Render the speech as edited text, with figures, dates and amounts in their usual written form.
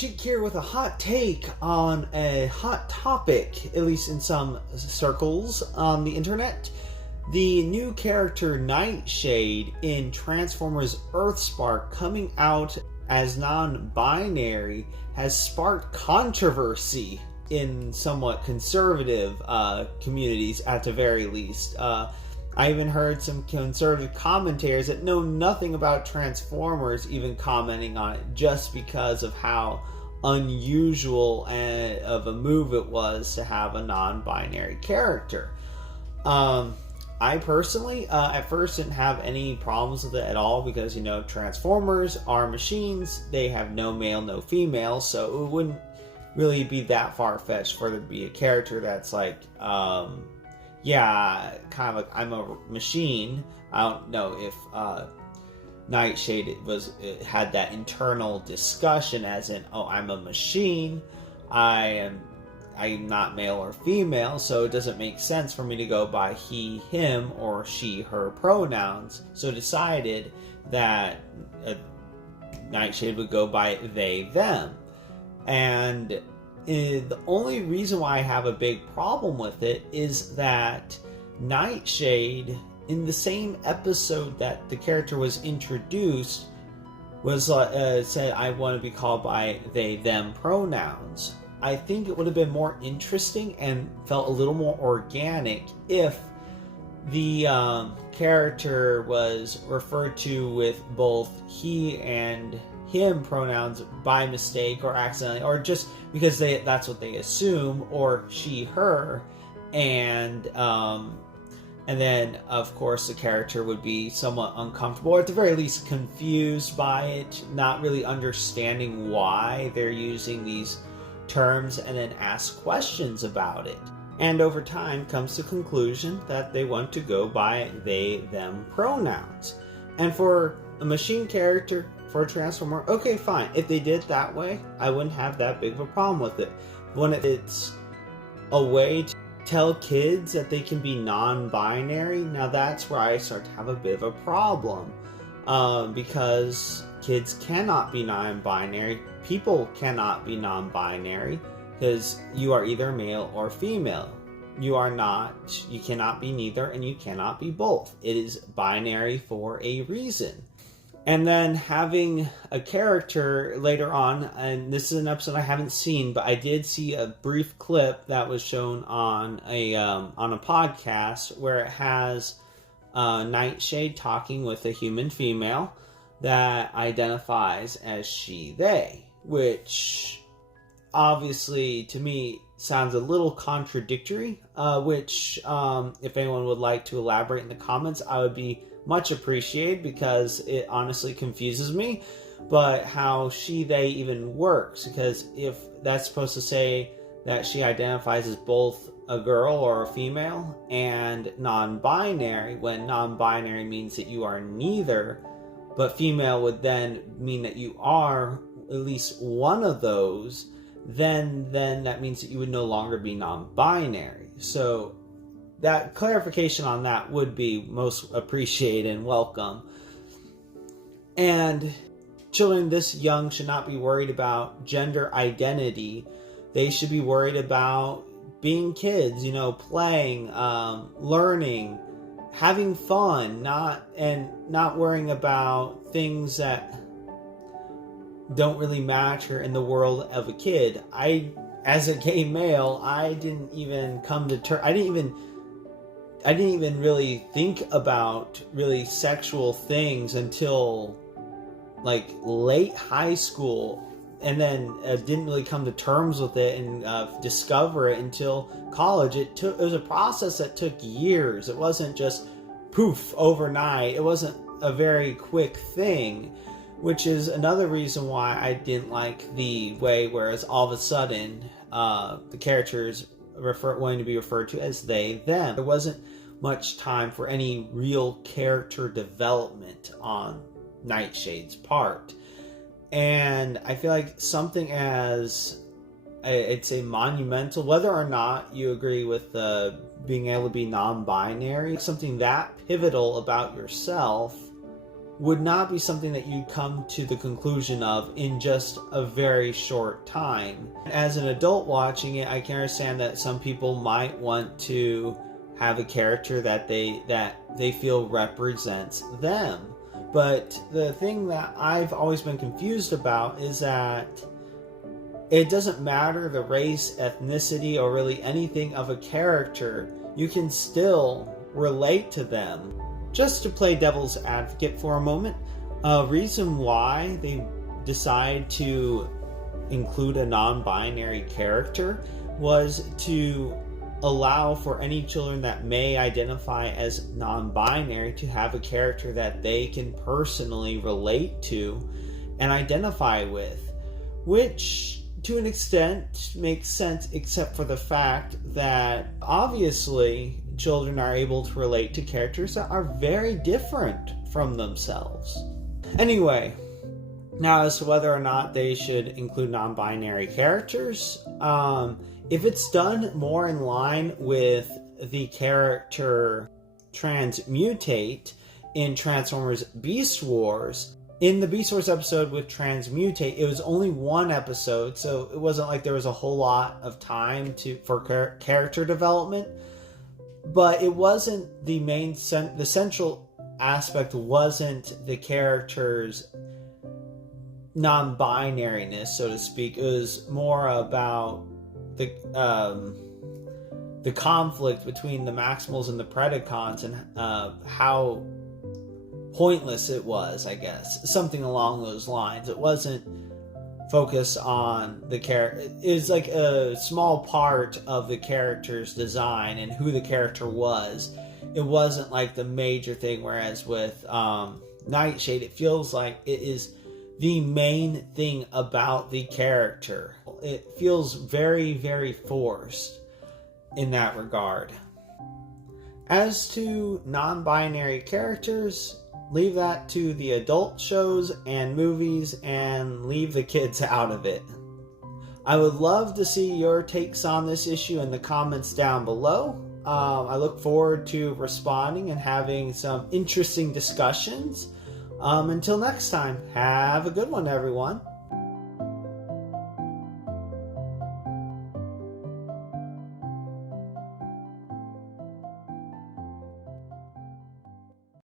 Cheek here with a hot take on a hot topic, at least in some circles on the internet. The new character Nightshade in Transformers Earthspark coming out as non-binary has sparked controversy in somewhat conservative communities at the very least. I even heard some conservative commentators that know nothing about Transformers even commenting on it just because of how unusual of a move it was to have a non-binary character. I personally, at first didn't have any problems with it at all because, you know, Transformers are machines. They have no male, no female, so it wouldn't really be that far-fetched for there to be a character that's like, yeah, kind of like I'm a machine. I don't know if Nightshade had that internal discussion as in, oh, I'm a machine. I'm not male or female, so it doesn't make sense for me to go by he, him, or she, her pronouns. So decided that Nightshade would go by they, them. And the only reason why I have a big problem with it is that Nightshade, in the same episode that the character was introduced, was said, I want to be called by they, them pronouns. I think it would have been more interesting and felt a little more organic if the character was referred to with both he and him pronouns by mistake or accidentally, or just because that's what they assume, or she, her, and then of course the character would be somewhat uncomfortable, or at the very least confused by it, not really understanding why they're using these terms, and then ask questions about it. And over time comes to the conclusion that they want to go by they, them pronouns. And for a machine character, for a Transformer, okay, fine. If they did it that way, I wouldn't have that big of a problem with it. When it's a way to tell kids that they can be non-binary, now that's where I start to have a bit of a problem. Because kids cannot be non-binary, people cannot be non-binary, because you are either male or female. You cannot be neither, and you cannot be both. It is binary for a reason. And then having a character later on, and this is an episode I haven't seen, but I did see a brief clip that was shown on a podcast where it has Nightshade talking with a human female that identifies as she, they, which obviously to me sounds a little contradictory, which if anyone would like to elaborate in the comments, I would be much appreciated, because it honestly confuses me. But how she, they even works, because if that's supposed to say that she identifies as both a girl or a female and non-binary, when non-binary means that you are neither, but female would then mean that you are at least one of those, then that means that you would no longer be non-binary. So that clarification on that would be most appreciated and welcome. And children this young should not be worried about gender identity. They should be worried about being kids, playing, learning, having fun, not worrying about things that don't really matter in the world of a kid. As a gay male, I didn't even come to terms. I didn't even really think about really sexual things until like late high school, and then didn't really come to terms with it and discover it until college. It was a process that took years. It wasn't just poof overnight. It wasn't a very quick thing, which is another reason why I didn't like the way whereas all of a sudden the characters wanting to be referred to as they, them. There wasn't much time for any real character development on Nightshade's part. And I feel like something as, I'd say, monumental, whether or not you agree with being able to be non-binary, something that pivotal about yourself would not be something that you come to the conclusion of in just a very short time. As an adult watching it, I can understand that some people might want to have a character that they feel represents them. But the thing that I've always been confused about is that it doesn't matter the race, ethnicity, or really anything of a character. You can still relate to them. Just to play devil's advocate for a moment, a reason why they decide to include a non-binary character was to allow for any children that may identify as non-binary to have a character that they can personally relate to and identify with, which to an extent makes sense, except for the fact that obviously children are able to relate to characters that are very different from themselves. Anyway, now as to whether or not they should include non-binary characters, if it's done more in line with the character Transmutate in Transformers Beast Wars, in the Beast Wars episode with Transmutate, it was only one episode, so it wasn't like there was a whole lot of time for character development. But it wasn't the the central aspect wasn't the character's non-binariness, so to speak. It was more about the conflict between the Maximals and the Predacons and how pointless it was, I guess. Something along those lines. It wasn't focus on the character. It was like a small part of the character's design and who the character was. It wasn't like the major thing, whereas with Nightshade, it feels like it is the main thing about the character. It feels very, very forced in that regard. As to non-binary characters, leave that to the adult shows and movies and leave the kids out of it. I would love to see your takes on this issue in the comments down below. I look forward to responding and having some interesting discussions. Until next time, have a good one, everyone.